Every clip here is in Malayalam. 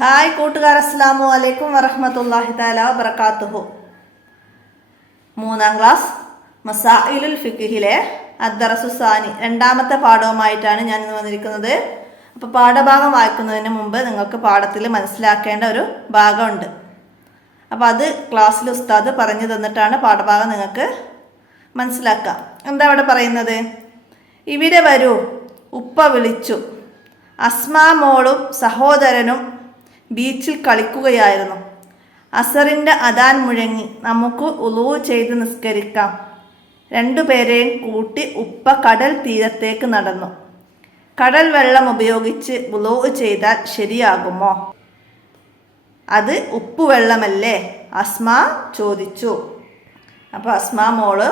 ഹായ് കൂട്ടുകാർ, അസ്സലാമു അലൈക്കും വറഹ്മത്തുള്ളാഹി തആല വബറകാതുഹു. 3ാം ക്ലാസ് മസായിലുൽ ഫിഖ്ഹിലെ അദ്ദറസുസാനി രണ്ടാമത്തെ പാഠവുമായിട്ടാണ് ഞാൻ ഇന്ന് വന്നിരിക്കുന്നത്. അപ്പോൾ പാഠഭാഗം വായിക്കുന്നതിന് മുമ്പ് നിങ്ങൾക്ക് പാഠത്തിൽ മനസ്സിലാക്കേണ്ട ഒരു ഭാഗമുണ്ട്. അപ്പോൾ അത് ക്ലാസ്സിൽ ഉസ്താദ് പറഞ്ഞു തന്നിട്ടാണ് പാഠഭാഗം നിങ്ങൾക്ക് മനസ്സിലാക്കാം. എന്താ അവിടെ പറയുന്നത്? ഇവിടെ വരൂ, ഉപ്പ വിളിച്ചു. അസ്മാ മോളും സഹോദരനും ബീച്ചിൽ കളിക്കുകയായിരുന്നു. അസറിൻ്റെ അദാൻ മുഴങ്ങി. നമുക്ക് ഉളൂ ചെയ്ത് നിസ്കരിക്കാം. രണ്ടുപേരെയും കൂട്ടി ഉപ്പ കടൽ തീരത്തേക്ക് നടന്നു. കടൽ വെള്ളം ഉപയോഗിച്ച് ഉളൂ ചെയ്താൽ ശരിയാകുമോ? അത് ഉപ്പുവെള്ളമല്ലേ? അസ്മാ ചോദിച്ചു. അപ്പോൾ അസ്മാ മോള്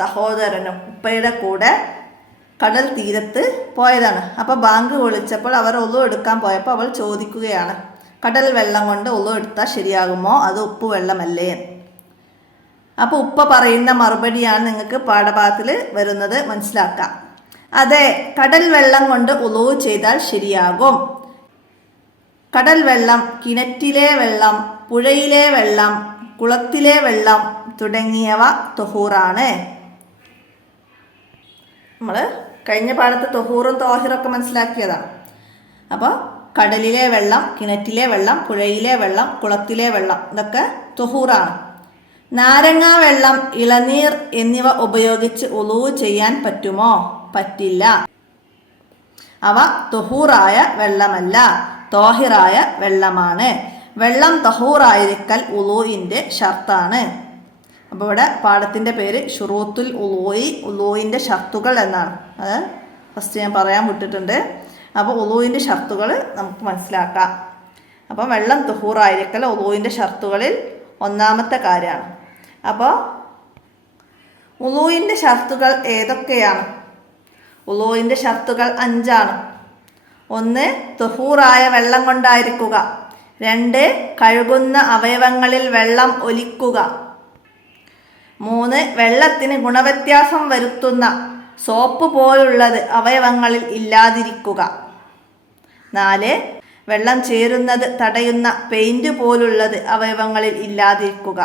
സഹോദരനും ഉപ്പയുടെ കൂടെ കടൽ തീരത്ത് പോയതാണ്. അപ്പോൾ ബാങ്ക് വിളിച്ചപ്പോൾ അവർ ഉളു എടുക്കാൻ പോയപ്പോൾ അവൾ ചോദിക്കുകയാണ്, കടൽ വെള്ളം കൊണ്ട് ഉളു എടുത്താൽ ശരിയാകുമോ? അത് ഉപ്പുവെള്ളമല്ലേ? അപ്പോൾ ഉപ്പ പറയുന്ന മറുപടിയാണ് നിങ്ങൾക്ക് പാഠഭാഗത്തിൽ വരുന്നത്, മനസ്സിലാക്കാം. അതെ, കടൽ വെള്ളം കൊണ്ട് ഉളു ചെയ്താൽ ശരിയാകും. കടൽ വെള്ളം, കിണറ്റിലെ വെള്ളം, പുഴയിലെ വെള്ളം, കുളത്തിലെ വെള്ളം തുടങ്ങിയവ തൊഹൂറാണ്. നമ്മൾ കഴിഞ്ഞ പാഠത്ത് തൊഹൂറും തോഹിറൊക്കെ മനസ്സിലാക്കിയതാണ്. അപ്പോൾ കടലിലെ വെള്ളം, കിണറ്റിലെ വെള്ളം, പുഴയിലെ വെള്ളം, കുളത്തിലെ വെള്ളം ഇതൊക്കെ തൊഹൂറാണ്. നാരങ്ങ വെള്ളം, ഇളനീർ എന്നിവ ഉപയോഗിച്ച് ഉളൂ ചെയ്യാൻ പറ്റുമോ? പറ്റില്ല. അവ തൊഹൂറായ വെള്ളമല്ല, തോഹിറായ വെള്ളമാണ്. വെള്ളം തൊഹൂറായിരിക്കൽ ഉളൂഇൻ്റെ ഷർത്താണ്. അപ്പോൾ ഇവിടെ പാഠത്തിൻ്റെ പേര് ഷുറൂത്തുൽ ഉളൂഇ, ഉളൂഇൻ്റെ ഷർത്തുകൾ എന്നാണ്. അത് ഫസ്റ്റ് ഞാൻ പറയാൻ വിട്ടിട്ടുണ്ട്. അപ്പോൾ ഉളൂഇൻ്റെ ഷർത്തുകൾ നമുക്ക് മനസ്സിലാക്കാം. അപ്പോൾ വെള്ളം തുഹൂറായിരിക്കൽ ഉളൂഇൻ്റെ ഷർത്തുകളിൽ ഒന്നാമത്തെ കാര്യമാണ്. അപ്പോൾ ഉളൂഇൻ്റെ ഷർത്തുകൾ ഏതൊക്കെയാണ്? ഉളൂഇൻ്റെ ഷർത്തുകൾ 5 ആണ്. 1. തുഹൂറായ വെള്ളം കൊണ്ടായിരിക്കുക. 2. കഴുകുന്ന അവയവങ്ങളിൽ വെള്ളം ഒലിക്കുക. 3. വെള്ളത്തിന് ഗുണവ്യത്യാസം വരുത്തുന്ന സോപ്പ് പോലുള്ളത് അവയവങ്ങളിൽ ഇല്ലാതിരിക്കുക. 4. വെള്ളം ചേരുന്നത് തടയുന്ന പെയിൻറ് പോലുള്ളത് അവയവങ്ങളിൽ ഇല്ലാതിരിക്കുക.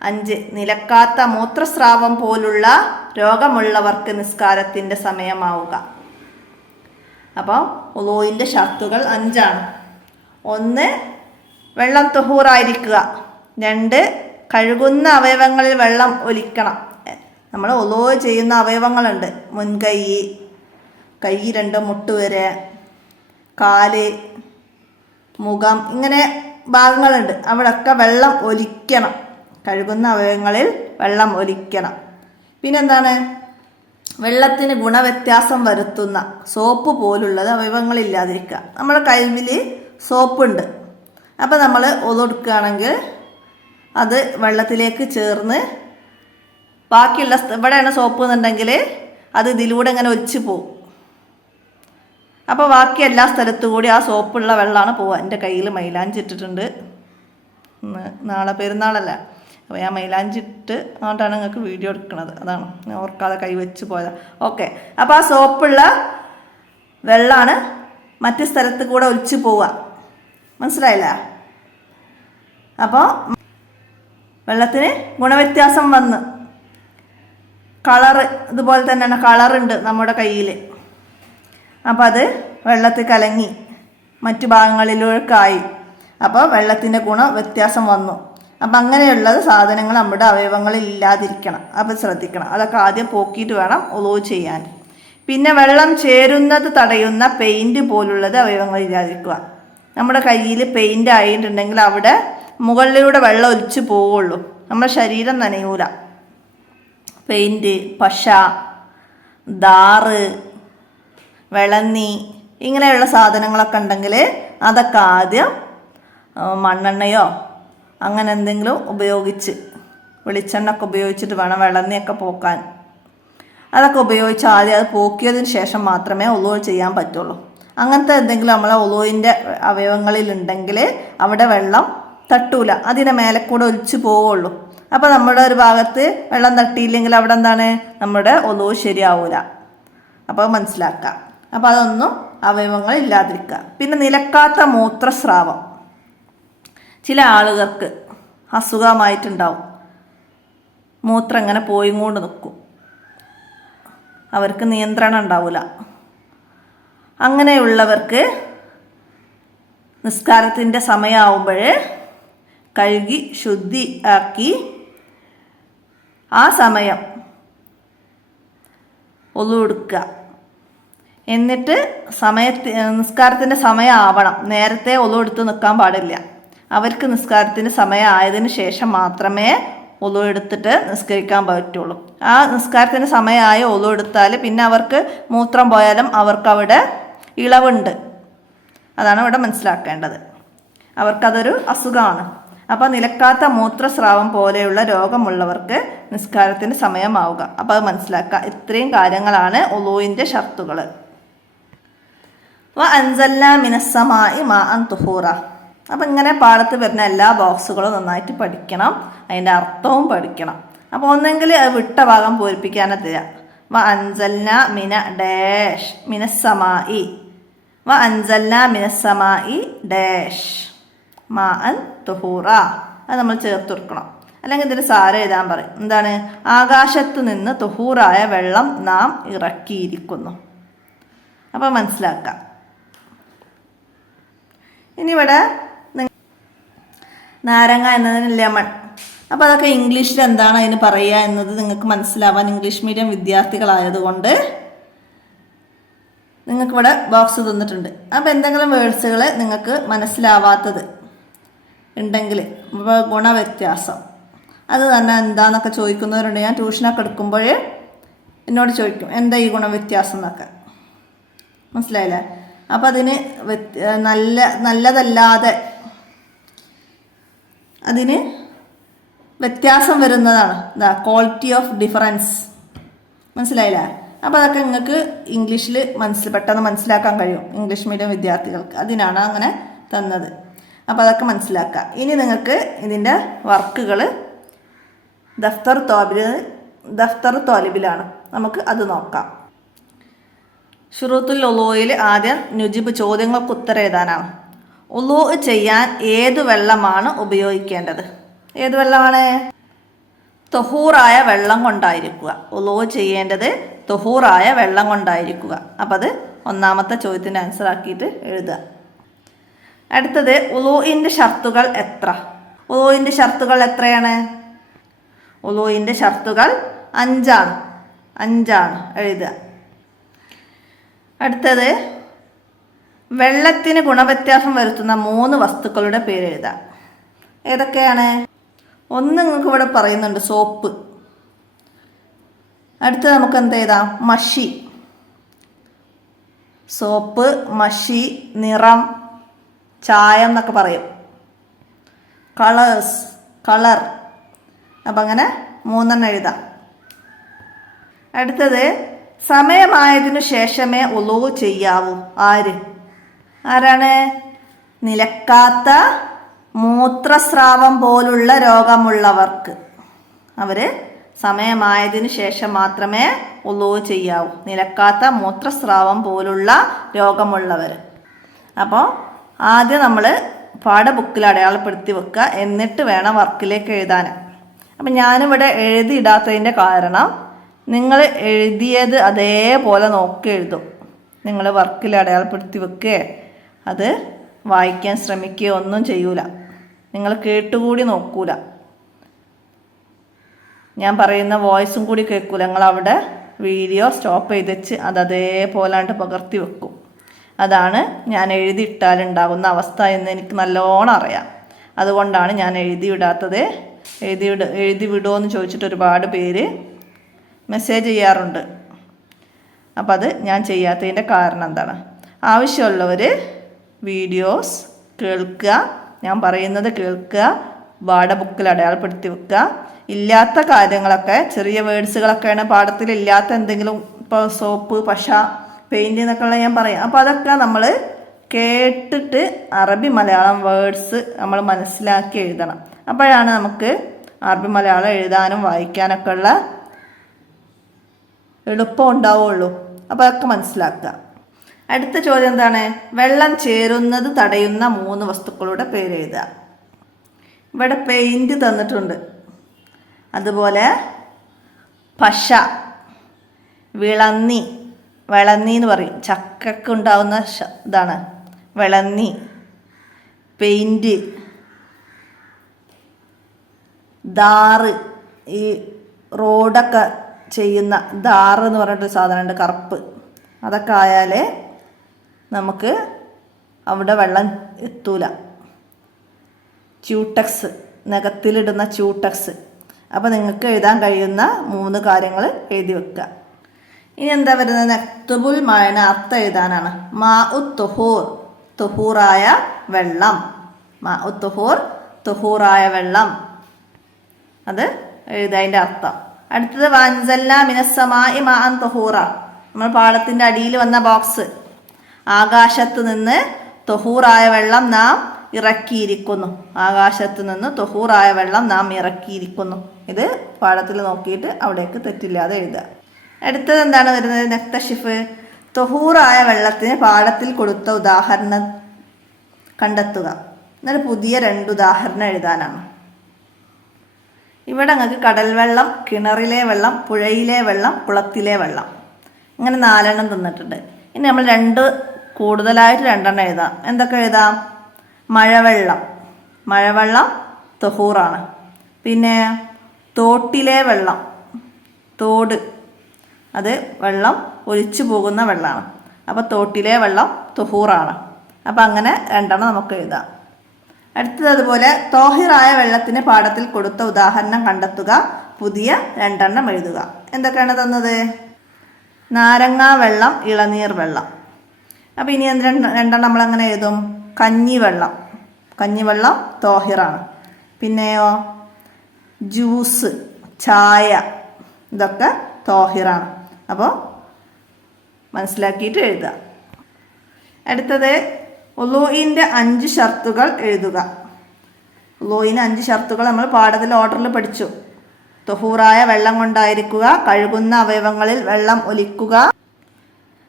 5. നിലക്കാത്ത മൂത്രസ്രാവം പോലുള്ള രോഗമുള്ളവർക്ക് നിസ്കാരത്തിൻ്റെ സമയമാവുക. അപ്പോൾ ഉളൂഇൻ്റെ ഷർത്തുകൾ 5 ആണ്. 1. വെള്ളം തുഹൂറായിരിക്കുക. 2. കഴുകുന്ന അവയവങ്ങളിൽ വെള്ളം ഒലിക്കണം. നമ്മൾ ഉളൂ ചെയ്യുന്ന അവയവങ്ങളുണ്ട്. മുൻകൈ, കൈ 2 മുട്ടുവരെ, കാല്, മുഖം, ഇങ്ങനെ ഭാഗങ്ങളുണ്ട്. അവിടെയൊക്കെ വെള്ളം ഒലിക്കണം. കഴുകുന്ന അവയവങ്ങളിൽ വെള്ളം ഒലിക്കണം. പിന്നെന്താണ്? വെള്ളത്തിന് ഗുണവ്യത്യാസം വരുത്തുന്ന സോപ്പ് പോലുള്ളത് അവയവങ്ങളില്ലാതിരിക്കുക. നമ്മുടെ കയ്യിൽ സോപ്പുണ്ട്. അപ്പോൾ നമ്മൾ ഉളൂ എടുക്കുകയാണെങ്കിൽ അത് വെള്ളത്തിലേക്ക് ചേർന്ന് ബാക്കിയുള്ള ഇവിടെയാണ് സോപ്പ് എന്നുണ്ടെങ്കിൽ അത് ഇതിലൂടെ ഇങ്ങനെ ഒലിച്ച് പോവും. അപ്പോൾ ബാക്കി എല്ലാ സ്ഥലത്തും കൂടി ആ സോപ്പുള്ള വെള്ളമാണ് പോവുക. എൻ്റെ കയ്യിൽ മൈലാഞ്ചി ഇട്ടിട്ടുണ്ട്. നാളെ പെരുന്നാളല്ലേ, അപ്പോൾ ഞാൻ മൈലാഞ്ചി ഇട്ട് അങ്ങോട്ടാണ് നിങ്ങൾക്ക് വീഡിയോ എടുക്കുന്നത്. അതാണ് ഞാൻ ഓർക്കാതെ കൈ വെച്ച് പോയതാണ്. ഓക്കെ, അപ്പോൾ ആ സോപ്പുള്ള വെള്ളമാണ് മറ്റു സ്ഥലത്ത് കൂടെ ഒലിച്ച് പോവുക. മനസ്സിലായില്ല? അപ്പോൾ വെള്ളത്തിന് ഗുണവ്യത്യാസം വന്ന് കളറ് ഇതുപോലെ തന്നെയാണ്, കളറുണ്ട് നമ്മുടെ കയ്യിൽ. അപ്പോൾ അത് വെള്ളത്തിൽ കലങ്ങി മറ്റു ഭാഗങ്ങളിലേക്കായി. അപ്പോൾ വെള്ളത്തിൻ്റെ ഗുണവ്യത്യാസം വന്നു. അപ്പം അങ്ങനെയുള്ള സാധനങ്ങൾ നമ്മുടെ അവയവങ്ങളിൽ ഇല്ലാതിരിക്കണം. അപ്പോൾ ശ്രദ്ധിക്കണം. അതൊക്കെ ആദ്യം പോക്കിയിട്ട് വേണം ഉളൂ ചെയ്യാൻ. പിന്നെ വെള്ളം ചേരുന്നത് തടയുന്ന പെയിൻറ് പോലുള്ളത് അവയവങ്ങളിൽ ഇല്ലാതിരിക്കുക. നമ്മുടെ കയ്യിൽ പെയിൻ്റ് ആയിട്ടുണ്ടെങ്കിൽ അവിടെ മുകളിലൂടെ വെള്ളം ഒലിച്ച് പോവുള്ളൂ, നമ്മുടെ ശരീരം നനയൂല. പെയിൻറ്, പശ, ദാറ്, വെളന്നി ഇങ്ങനെയുള്ള സാധനങ്ങളൊക്കെ ഉണ്ടെങ്കിൽ അതൊക്കെ ആദ്യം മണ്ണെണ്ണയോ അങ്ങനെ എന്തെങ്കിലും ഉപയോഗിച്ച്, വെളിച്ചെണ്ണ ഒക്കെ ഉപയോഗിച്ചിട്ട് വേണം വെളന്നിയൊക്കെ പോക്കാൻ. അതൊക്കെ ഉപയോഗിച്ച് ആദ്യം അത് പോക്കിയതിന് ശേഷം മാത്രമേ ഉളൂ ചെയ്യാൻ പറ്റുള്ളൂ. അങ്ങനത്തെ എന്തെങ്കിലും നമ്മളെ ഉളൂഇൻ്റെ അവയവങ്ങളിലുണ്ടെങ്കിൽ അവിടെ വെള്ളം തട്ടൂല, അതിനെ മേലെ കൂടെ ഒലിച്ച് പോവുള്ളൂ. അപ്പോൾ നമ്മുടെ ഒരു ഭാഗത്ത് വെള്ളം തട്ടിയില്ലെങ്കിൽ അവിടെ എന്താണ്, നമ്മുടെ ഉളൂ ശരിയാവൂല. അപ്പോൾ മനസ്സിലാക്കാം. അപ്പോൾ അതൊന്നും അവയവങ്ങൾ ഇല്ലാതിരിക്കുക. പിന്നെ നിലക്കാത്ത മൂത്രസ്രാവം. ചില ആളുകൾക്ക് അസുഖമായിട്ടുണ്ടാവും, മൂത്രം ഇങ്ങനെ പോയും കൊണ്ട് നിൽക്കും, അവർക്ക് നിയന്ത്രണം ഉണ്ടാവില്ല. അങ്ങനെയുള്ളവർക്ക് നിസ്കാരത്തിൻ്റെ സമയമാകുമ്പോൾ കഴുകി ശുദ്ധിയാക്കി ആ സമയം ഒളു എടുക്കുക. എന്നിട്ട് നിസ്കാരത്തിൻ്റെ സമയമാവണം, നേരത്തെ ഒളു എടുത്ത് നിൽക്കാൻ പാടില്ല. അവർക്ക് നിസ്കാരത്തിൻ്റെ സമയം ആയതിനു ശേഷം മാത്രമേ ഒളു എടുത്തിട്ട് നിസ്കരിക്കാൻ പറ്റുള്ളൂ. ആ നിസ്കാരത്തിൻ്റെ സമയമായ ഒളു എടുത്താൽ പിന്നെ അവർക്ക് മൂത്രം പോയാലും അവർക്കവിടെ ഇളവുണ്ട്. അതാണ് ഇവിടെ മനസ്സിലാക്കേണ്ടത്. അവർക്കതൊരു അസുഖമാണ്. അപ്പോൾ നിലക്കാത്ത മൂത്രസ്രാവം പോലെയുള്ള രോഗമുള്ളവർക്ക് നിസ്കാരത്തിന് സമയമാവുക. അപ്പോൾ അത് മനസ്സിലാക്കുക. ഇത്രയും കാര്യങ്ങളാണ് ഒളൂവിൻ്റെ ഷർത്തുകൾ. അൻസൽനാ മിനസ്സമായി മാഅൻ തുഹൂറ. അപ്പം ഇങ്ങനെ പാഠത്ത് വരുന്ന എല്ലാ ബോക്സുകളും നന്നായിട്ട് പഠിക്കണം, അതിൻ്റെ അർത്ഥവും പഠിക്കണം. അപ്പോൾ ഒന്നെങ്കിൽ വിട്ട ഭാഗം പൂരിപ്പിക്കാനെത്തില്ല. അൻസൽനാ മിന ഡാഷ് മിനസ്സമായി, അൻസൽനാ മിനസ്സമായി ഡാഷ് മാഅൻ തുഹൂറ. അത് നമ്മൾ ചേർത്ത് കൊടുക്കണം. അല്ലെങ്കിൽ ഇതിന് സാരം എഴുതാൻ പറയും. എന്താണ്? ആകാശത്തു നിന്ന് തുഹൂറായ വെള്ളം നാം ഇറക്കിയിരിക്കുന്നു. അപ്പോൾ മനസ്സിലാക്കാം. ഇനി ഇവിടെ നാരങ്ങ എന്നതിന് ലെമൺ. അപ്പോൾ അതൊക്കെ ഇംഗ്ലീഷിൽ എന്താണ് അതിന് പറയുക എന്നത് നിങ്ങൾക്ക് മനസ്സിലാവാൻ ഇംഗ്ലീഷ് മീഡിയം വിദ്യാർത്ഥികളായതുകൊണ്ട് നിങ്ങൾക്കിവിടെ ബോക്സ് തന്നിട്ടുണ്ട്. അപ്പോൾ എന്തെങ്കിലും വേർഡ്സുകൾ നിങ്ങൾക്ക് മനസ്സിലാവാത്തത് ഉണ്ടെങ്കിൽ ഗുണവ്യത്യാസം അത് തന്നെ എന്താണെന്നൊക്കെ ചോദിക്കുന്നവരുണ്ട്. ഞാൻ ട്യൂഷനൊക്കെ എടുക്കുമ്പോൾ എന്നോട് ചോദിക്കും എന്താ ഈ ഗുണവ്യത്യാസം എന്നൊക്കെ. മനസ്സിലായില്ലേ? അപ്പോൾ അതിന് നല്ലതല്ലാതെ അതിന് വ്യത്യാസം വരുന്നതാണ് ക്വാളിറ്റി ഓഫ് ഡിഫറൻസ്. മനസ്സിലായില്ലേ? അപ്പോൾ അതൊക്കെ നിങ്ങൾക്ക് ഇംഗ്ലീഷിൽ പെട്ടെന്ന് മനസ്സിലാക്കാൻ കഴിയും ഇംഗ്ലീഷ് മീഡിയം വിദ്യാർത്ഥികൾക്ക്. അതിനാണ് അങ്ങനെ തന്നത്. അപ്പോൾ അതൊക്കെ മനസ്സിലാക്കുക. ഇനി നിങ്ങൾക്ക് ഇതിൻ്റെ വർക്കുകൾ ദഫ്തർ തോലിബിലാണ്. നമുക്ക് അത് നോക്കാം. ഷുറൂത്തുൽ ഉളൂയിൽ ആദ്യം നുജിബ് ചോദ്യങ്ങൾക്ക് ഉത്തരം എഴുതാനാണ്. ഉളൂ ചെയ്യാൻ ഏതു വെള്ളമാണ് ഉപയോഗിക്കേണ്ടത്? ഏത് വെള്ളമാണ്? തൊഹൂറായ വെള്ളം കൊണ്ടായിരിക്കുക. ഉളൂ ചെയ്യേണ്ടത് തൊഹൂറായ വെള്ളം കൊണ്ടായിരിക്കുക. അപ്പം അത് ഒന്നാമത്തെ ചോദ്യത്തിൻ്റെ ആൻസർ ആക്കിയിട്ട് എഴുതുക. അടുത്തത് ഉളൂഇൻ്റെ ഷർത്തുകൾ എത്ര? ഉളൂഇൻ്റെ ഷർത്തുകൾ എത്രയാണ്? ഉളൂഇൻ്റെ ഷർത്തുകൾ 5 എഴുതുക. അടുത്തത് വെള്ളത്തിന് ഗുണവ്യത്യാസം വരുത്തുന്ന 3 വസ്തുക്കളുടെ പേര് എഴുതാം. ഏതൊക്കെയാണ്? ഒന്ന് നിങ്ങൾക്ക് ഇവിടെ പറയുന്നുണ്ട്, സോപ്പ്. അടുത്തത് നമുക്ക് എന്ത് എഴുതാം? മഷി. സോപ്പ്, മഷി, നിറം, ചായം എന്നൊക്കെ പറയും. കളർ. അപ്പം അങ്ങനെ 3 എഴുതാം. അടുത്തത് സമയമായതിനു ശേഷമേ ഉളൂ ചെയ്യാവൂ. ആരാണ്? നിലക്കാത്ത മൂത്രസ്രാവം പോലുള്ള രോഗമുള്ളവർക്ക്. അവർ സമയമായതിനു ശേഷം മാത്രമേ ഉളൂ ചെയ്യാവൂ. നിലക്കാത്ത മൂത്രസ്രാവം പോലുള്ള രോഗമുള്ളവർ. അപ്പോൾ ആദ്യം നമ്മൾ പാഠബുക്കിൽ അടയാളപ്പെടുത്തി വെക്കുക, എന്നിട്ട് വേണം വർക്കിലേക്ക് എഴുതാൻ. അപ്പം ഞാനിവിടെ എഴുതിയിടാത്തതിൻ്റെ കാരണം നിങ്ങൾ എഴുതിയത് അതേപോലെ നോക്കി എഴുതും. നിങ്ങൾ വർക്കിൽ അടയാളപ്പെടുത്തി വെക്കുകയോ അത് വായിക്കാൻ ശ്രമിക്കുകയോ ഒന്നും ചെയ്യൂല. നിങ്ങൾ കേട്ടുകൂടി നോക്കൂല. ഞാൻ പറയുന്ന വോയിസും കൂടി കേൾക്കൂല. നിങ്ങളവിടെ വീഡിയോ സ്റ്റോപ്പ് ചെയ്ത് വെച്ച് അത് അതേപോലാണ്ട് പകർത്തി വെക്കും. അതാണ് ഞാൻ എഴുതിയിട്ടാലുണ്ടാകുന്ന അവസ്ഥ എന്ന് എനിക്ക് നല്ലോണം അറിയാം. അതുകൊണ്ടാണ് ഞാൻ എഴുതിവിടാത്തത്. എഴുതി വിടുമോ എന്ന് ചോദിച്ചിട്ട് ഒരുപാട് പേര് മെസ്സേജ് ചെയ്യാറുണ്ട്. അപ്പം അത് ഞാൻ ചെയ്യാത്തതിൻ്റെ കാരണം എന്താണ്? ആവശ്യമുള്ളവർ വീഡിയോസ് കേൾക്കുക, ഞാൻ പറയുന്നത് കേൾക്കുക, പാഠബുക്കിൽ അടയാളപ്പെടുത്തി വെക്കുക. ഇല്ലാത്ത കാര്യങ്ങളൊക്കെ, ചെറിയ വേർഡ്സുകളൊക്കെയാണ് പാഠത്തിൽ ഇല്ലാത്ത എന്തെങ്കിലും, ഇപ്പോൾ സോപ്പ്, പശ, പെയിൻറ് എന്നൊക്കെയുള്ള ഞാൻ പറയാം. അപ്പോൾ അതൊക്കെ നമ്മൾ കേട്ടിട്ട് അറബി മലയാളം വേർഡ്സ് നമ്മൾ മനസ്സിലാക്കി എഴുതണം. അപ്പോഴാണ് നമുക്ക് അറബി മലയാളം എഴുതാനും വായിക്കാനൊക്കെ ഉള്ള എളുപ്പം ഉണ്ടാവുള്ളൂ. അപ്പോൾ അതൊക്കെ മനസ്സിലാക്കുക. അടുത്ത ചോദ്യം എന്താണ്? വെള്ളം ചേരുന്നത് തടയുന്ന 3 വസ്തുക്കളുടെ പേര് എഴുതുക. ഇവിടെ പെയിൻറ് തന്നിട്ടുണ്ട്. അതുപോലെ പശ, വിളന്നി എന്ന് പറയും, ചക്കക്ക് ഉണ്ടാവുന്ന ഇതാണ് വിളന്നി. പെയിൻറ്, ദാറ്, ഈ റോഡൊക്കെ ചെയ്യുന്ന ദാറ് എന്ന് പറഞ്ഞിട്ടൊരു സാധനമുണ്ട്, കറുപ്പ്. അതൊക്കെ ആയാലേ നമുക്ക് അവിടെ വെള്ളം എത്തൂല. ക്യൂടെക്സ്, നഖത്തിലിടുന്ന ക്യൂടെക്സ്. അപ്പോൾ നിങ്ങൾക്ക് എഴുതാൻ കഴിയുന്ന 3 കാര്യങ്ങൾ എഴുതി വെക്കുക. ഇനി എന്താ വരുന്നത്? നക്തുബുൽ മഅന, അർത്ഥം എഴുതാനാണ്. മാഉ തുഹൂർ, തുഹൂറായ വെള്ളം. മാഉ തുഹൂർ, തുഹൂറായ വെള്ളം. അത് എഴുതാതിൻ്റെ അർത്ഥം. അടുത്തത് വൻസല്ല മിനസ്സമായി മാഅൻ തുഹൂറ. നമ്മൾ പാടത്തിൻ്റെ അടിയിൽ വന്ന ബോക്സ്. ആകാശത്ത് നിന്ന് തുഹൂറായ വെള്ളം നാം ഇറക്കിയിരിക്കുന്നു. ആകാശത്ത് നിന്ന് തുഹൂറായ വെള്ളം നാം ഇറക്കിയിരിക്കുന്നു. ഇത് പാഠത്തിൽ നോക്കിയിട്ട് അവിടേക്ക് തെറ്റില്ലാതെ എഴുതുക. അടുത്തത് എന്താണ് വരുന്നത്? നക്തഷിഫ്, തുഹൂറായ വെള്ളത്തിന് പാഠത്തിൽ കൊടുത്ത ഉദാഹരണം കണ്ടെത്തുക. എന്നിട്ട് പുതിയ 2 ഉദാഹരണം എഴുതാനാണ്. ഇവിടെ നിങ്ങൾക്ക് കടൽ വെള്ളം, കിണറിലെ വെള്ളം, പുഴയിലെ വെള്ളം, കുളത്തിലെ വെള്ളം, ഇങ്ങനെ 4 എണ്ണം തന്നിട്ടുണ്ട്. ഇനി നമ്മൾ കൂടുതലായിട്ട് 2 എണ്ണം എഴുതാം. എന്തൊക്കെ എഴുതാം? മഴവെള്ളം തുഹൂറാണ്. പിന്നെ തോട്ടിലെ വെള്ളം, തോട്, അത് വെള്ളം ഒലിച്ചു പോകുന്ന വെള്ളമാണ്. അപ്പോൾ തോട്ടിലെ വെള്ളം തുഹൂറാണ്. അപ്പോൾ അങ്ങനെ 2 എണ്ണം നമുക്ക് എഴുതാം. അടുത്തത് അതുപോലെ തോഹിറായ വെള്ളത്തിന് പാഠത്തിൽ കൊടുത്ത ഉദാഹരണം കണ്ടെത്തുക. പുതിയ 2 എണ്ണം എഴുതുക. എന്തൊക്കെയാണ് തന്നത്? നാരങ്ങ വെള്ളം, ഇളനീർ വെള്ളം. അപ്പോൾ ഇനി 2 എണ്ണം നമ്മളങ്ങനെ എഴുതും? കഞ്ഞിവെള്ളം തോഹിറാണ്. പിന്നെയോ ജ്യൂസ്, ചായ, ഇതൊക്കെ തോഹിറാണ്. അപ്പോൾ മനസ്സിലാക്കിയിട്ട് എഴുതുക. അടുത്തത് ഉളൂഇൻ്റെ 5 ഷർത്തുകൾ എഴുതുക. ഉളൂഇന് 5 ഷർത്തുകൾ നമ്മൾ പാഠത്തിൽ ഓർഡറിൽ പഠിച്ചു. തുഹൂറായ വെള്ളം കൊണ്ടായിരിക്കുക, കഴുകുന്ന അവയവങ്ങളിൽ വെള്ളം ഒലിക്കുക,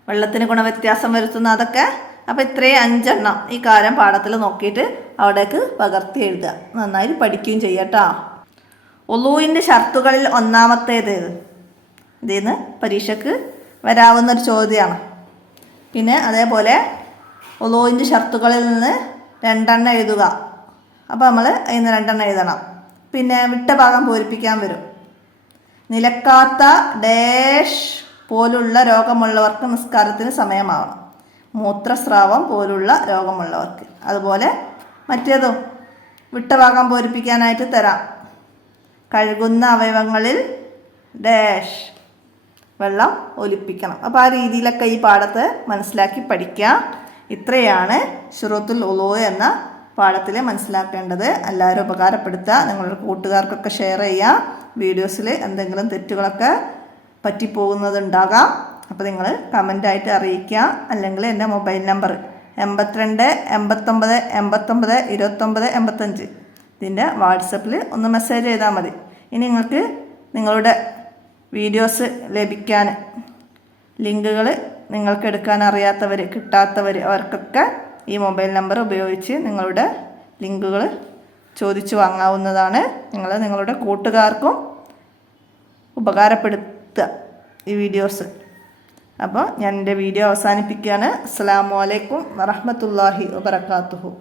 വെള്ളത്തിന് ഗുണവ്യത്യാസം വരുത്തുന്ന അതൊക്കെ. അപ്പോൾ ഇത്രയും 5 എണ്ണം ഈ കാര്യം പാഠത്തിൽ നോക്കിയിട്ട് അവിടേക്ക് പകർത്തി എഴുതുക. നന്നായി പഠിക്കുകയും ചെയ്യട്ടോ. ഉളൂഇൻ്റെ ഷർത്തുകളിൽ ഒന്നാമത്തേത് ഇതിന്ന് പരീക്ഷയ്ക്ക് വരാവുന്നൊരു ചോദ്യമാണ്. പിന്നെ അതേപോലെ ഉളൂഇൻ്റെ ഷർത്തുകളിൽ നിന്ന് 2 എണ്ണം എഴുതുക. അപ്പോൾ നമ്മൾ അതിന് 2 എണ്ണം എഴുതണം. പിന്നെ വിട്ട ഭാഗം പൂരിപ്പിക്കാൻ വരും. നിലക്കാത്ത ഡാഷ് പോലുള്ള രോഗമുള്ളവർക്ക് നിസ്കാരത്തിന് സമയമാവണം. മൂത്രസ്രാവം പോലുള്ള രോഗമുള്ളവർക്ക്. അതുപോലെ മറ്റേതും വിട്ട ഭാഗം പൂരിപ്പിക്കാനായിട്ട് തരാം. കഴുകുന്ന അവയവങ്ങളിൽ ഡാഷ് വെള്ളം ഒലിപ്പിക്കണം. അപ്പോൾ ആ രീതിയിലൊക്കെ ഈ പാഠത്തെ മനസ്സിലാക്കി പഠിക്കുക. ഇത്രയാണ് ശുറൂത്തുൽ ഉളൂ എന്ന പാഠത്തിൽ മനസ്സിലാക്കേണ്ടത്. എല്ലാവരും ഉപകാരപ്പെടുത്തുക. നിങ്ങളുടെ കൂട്ടുകാർക്കൊക്കെ ഷെയർ ചെയ്യുക. വീഡിയോസിൽ എന്തെങ്കിലും തെറ്റുകളൊക്കെ പറ്റിപ്പോകുന്നതുണ്ടാകാം. അപ്പോൾ നിങ്ങൾ കമൻ്റായിട്ട് അറിയിക്കുക. അല്ലെങ്കിൽ എൻ്റെ മൊബൈൽ നമ്പർ 82 89 89 29 85 ഇതിൻ്റെ വാട്സപ്പിൽ ഒന്ന് മെസ്സേജ് ചെയ്താൽ മതി. ഇനി നിങ്ങൾക്ക് നിങ്ങളുടെ വീഡിയോസ് ലഭിക്കാൻ ലിങ്കുകൾ നിങ്ങൾക്ക് എടുക്കാൻ അറിയാത്തവർ, കിട്ടാത്തവർ, അവർക്കൊക്കെ ഈ മൊബൈൽ നമ്പർ ഉപയോഗിച്ച് നിങ്ങളുടെ ലിങ്കുകൾ ചോദിച്ചു വാങ്ങാവുന്നതാണ്. നിങ്ങളുടെ കൂട്ടുകാർക്കും ഉപകാരപ്പെടുത്തുക ഈ വീഡിയോസ്. അപ്പോൾ ഞാൻ എൻ്റെ വീഡിയോ അവസാനിപ്പിക്കുകയാണ്. അസ്സലാമു അലൈക്കും വറഹ്മത്തുള്ളാഹി വബറകാതുഹു.